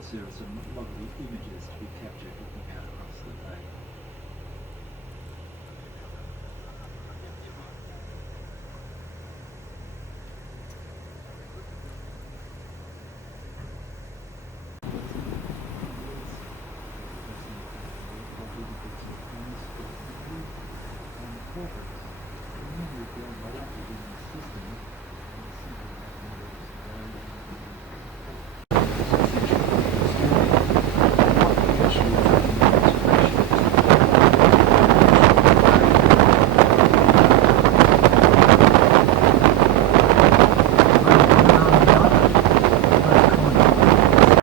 course, there are some lovely images to be captured looking out across the bay.